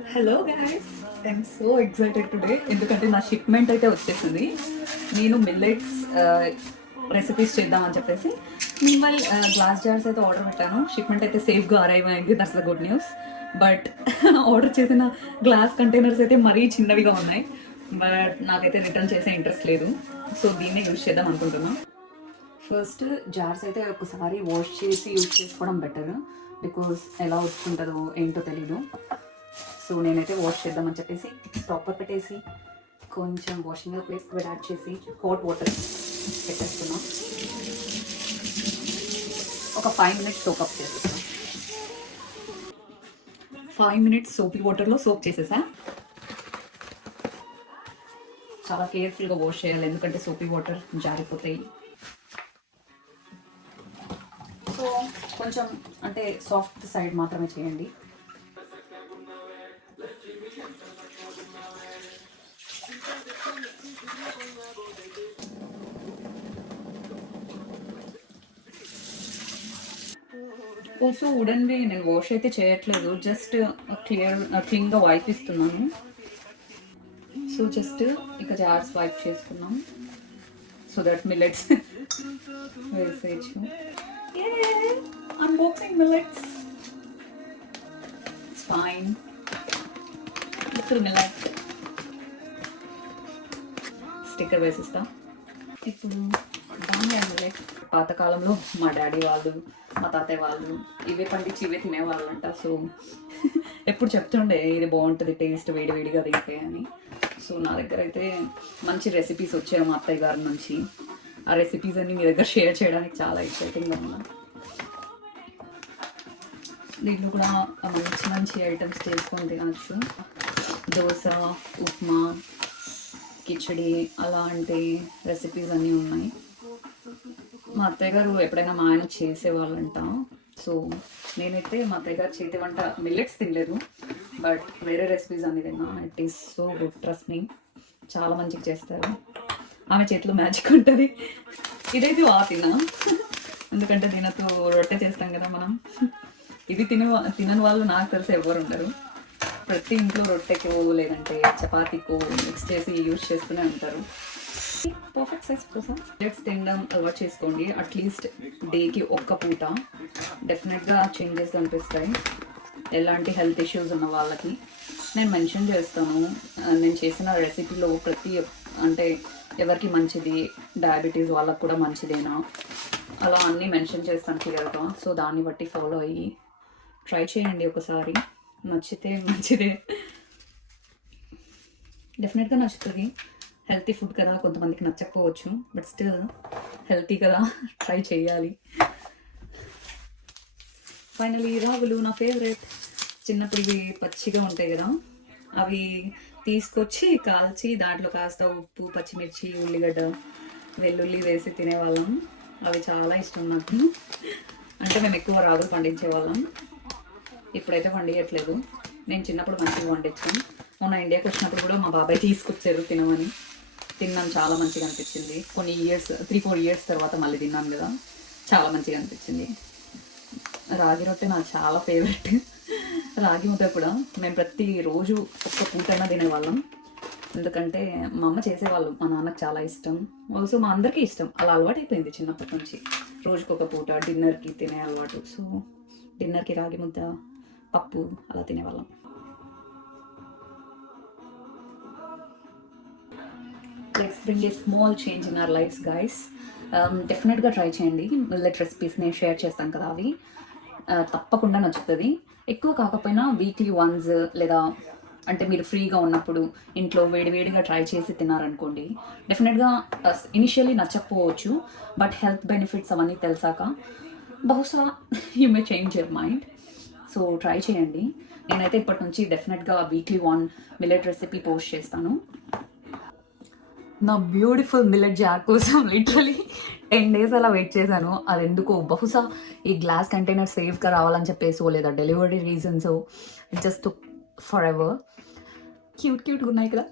Hello guys, I'm so excited today ఎందుకంటే నా shipment అయితే వచ్చేసింది. నేను మిల్లెట్స్ రెసిపీస్ చేద్దామని చెప్పేసి మీన్వైల్ గ్లాస్ జార్స్ అయితే ఆర్డర్ పెట్టాను. షిప్మెంట్ అయితే సేఫ్గా అరైవ్ అయింది, that's the good news. But order చేసిన గ్లాస్ కంటైనర్స్ అయితే మరీ చిన్నవిగా ఉన్నాయి. బట్ నాకైతే రిటర్న్ చేసే ఇంట్రెస్ట్ లేదు, సో దీన్నే యూజ్ చేద్దాం అనుకుంటున్నాను. ఫస్ట్ జార్స్ అయితే ఒకసారి వాష్ చేసి యూజ్ చేసుకోవడం బెటర్, బికాస్ ఎలా వచ్చుకుంటుందో ఏంటో తెలీదు. సో నేనైతే వాష్ చేద్దామని చెప్పేసి స్టవ్ పెట్టేసి కొంచెం వాషింగ్ లిక్విడ్ యాడ్ చేసి హాట్ వాటర్ పెట్టేస్తున్నాం. ఒక 5 minutes సోక్ అప్ చేసేస్తాం. 5 minutes సోపీ వాటర్లో సోక్ చేసేసా. చాలా కేర్ఫుల్గా వాష్ చేయాలి, ఎందుకంటే సోపీ వాటర్ జారిపోతాయి. సో కొంచెం అంటే సాఫ్ట్ సైడ్ మాత్రమే చేయండి. సో వుడన్వి నేను వాష్ అయితే చేయట్లేదు, జస్ట్ క్లీన్గా వైప్ ఇస్తున్నాను. సో జస్ట్ ఇక జార్స్ వైప్ చేసుకున్నాం, సో దట్ మిల్లెట్స్ వేసేయచ్చు. Unboxing millets, it's fine. Little millet sticker వేసిస్తా. ఇప్పుడు బాగా మిల్లెట్ పాతకాలంలో మా డాడీ వాళ్ళు, మా తాతయ్య వాళ్ళు ఇవే పండించి ఇవే తినేవాళ్ళు అంట. సో ఎప్పుడు చెప్తుండే ఇది బాగుంటుంది టేస్ట్ వేడివేడిగా తింటే అని. సో నా దగ్గర అయితే మంచి రెసిపీస్ వచ్చాయి మా అత్తయ్య గారి నుంచి. ఆ రెసిపీస్ అన్ని మీ దగ్గర షేర్ చేయడానికి చాలా ఎక్సైటింగ్గా ఉన్నా. దీంట్లో కూడా మంచి మంచి ఐటమ్స్ చేసుకొని తినచ్చు. దోశ, ఉప్మా, కిచడి అలాంటి రెసిపీస్ అన్నీ ఉన్నాయి. మా అత్తయ్య గారు ఎప్పుడైనా మా ఆయన చేసేవాళ్ళంట. సో నేనైతే మా అత్తయ్య గారు చేతి వంట మిల్లెట్స్ తినలేదు, బట్ వేరే రెసిపీస్ అన్ని తిన్నా. It is so good, trust me. చాలా మంచిగా చేస్తారు. ఆమె చేతిలో మ్యాజిక్ ఉంటుంది. ఇదైతే తిన్నా, ఎందుకంటే దీనితో రొట్టె చేస్తాం కదా మనం. ఇది తినని వాళ్ళు నాకు తెలిసి ఎవరు ఉండరు. ప్రతి ఇంట్లో రొట్టెకో లేదంటే చపాతీకో మిక్స్ చేసి యూజ్ చేస్తూనే ఉంటారు. పర్ఫెక్ట్ సైజ్ కోసం మిల్లెట్స్ తినడం అలవాటు చేసుకోండి. అట్లీస్ట్ డేకి ఒక్క పూట డెఫినెట్గా చేంజెస్ కనిపిస్తాయి. ఎలాంటి హెల్త్ ఇష్యూస్ ఉన్న వాళ్ళకి నేను మెన్షన్ చేస్తాను. నేను చేసిన రెసిపీలో అంటే ఎవరికి మంచిది, డయాబెటీస్ వాళ్ళకు కూడా మంచిదేనా, అలా అన్నీ మెన్షన్ చేస్తాను క్లియర్గా. సో దాన్ని బట్టి ఫాలో అయ్యి ట్రై చేయండి. ఒకసారి నచ్చితే మంచిదే, డెఫినెట్గా నచ్చుతుంది. హెల్తీ ఫుడ్ కదా, కొంతమందికి నచ్చకపోవచ్చు, బట్ స్టిల్ హెల్తీ కదా, ట్రై చేయాలి. ఫైనలీ రాగులు నా ఫేవరెట్. చిన్నప్పుడు ఇవి పచ్చిగా ఉంటాయి కదా, అవి తీసుకొచ్చి కాల్చి దాంట్లో కాస్త ఉప్పు, పచ్చిమిర్చి, ఉల్లిగడ్డ, వెల్లుల్లి వేసి తినేవాళ్ళం. అవి చాలా ఇష్టం నాకు. అంటే మేము ఎక్కువ రాగులు పండించేవాళ్ళం, ఇప్పుడైతే పండించట్లేదు. నేను చిన్నప్పుడు మంచిగా పండించాను. మొన్న ఇండియాకి వచ్చినప్పుడు కూడా మా బాబాయ్ తీసుకొచ్చారు తినమని. తిన్నాను, చాలా మంచిగా అనిపించింది. కొన్ని 3-4 years తర్వాత మళ్ళీ తిన్నాను కదా, చాలా మంచిగా అనిపించింది. రాగి రొట్టె నాకు చాలా ఫేవరెట్. రాగి ముద్ద కూడా మేము ప్రతిరోజు ఒక్క పూటైనా తినేవాళ్ళం, ఎందుకంటే మా అమ్మ చేసేవాళ్ళు. మా నాన్నకు చాలా ఇష్టం, ఆల్సో మా అందరికీ ఇష్టం. అలా అలవాటు అయిపోయింది చిన్నప్పటి నుంచి, రోజుకొక పూట డిన్నర్కి తినే అలవాటు. సో డిన్నర్కి రాగి ముద్ద, పప్పు అలా తినేవాళ్ళం. Let's bring a small change in our lives guys. డెఫినెట్గా ట్రై చేయండి. మిల్లెట్ రెసిపీస్ నేను షేర్ చేస్తాను కదా, అవి తప్పకుండా నచ్చుతుంది. ఎక్కువ కాకపోయినా వీక్లీ వన్స్, లేదా అంటే మీరు ఫ్రీగా ఉన్నప్పుడు ఇంట్లో వేడివేడిగా ట్రై చేసి తిన్నారనుకోండి, డెఫినెట్గా ఇనిషియల్లీ నచ్చకపోవచ్చు, బట్ హెల్త్ బెనిఫిట్స్ అవన్నీ తెలిసాక బహుశా you may change your mind. So try చేయండి. నేనైతే ఇప్పటి నుంచి డెఫినెట్గా వీక్లీ 1 మిల్లెట్ రెసిపీ పోస్ట్ చేస్తాను. నా బ్యూటిఫుల్ మిల్లెట్ జార్ కోసం లిటరలీ 10 days అలా వెయిట్ చేశాను. అది ఎందుకో బహుశా ఈ గ్లాస్ కంటైనర్ సేఫ్గా రావాలని చెప్పేసి, లేదా delivery reasons, just for ever. క్యూట్గా ఉన్నాయి కదా.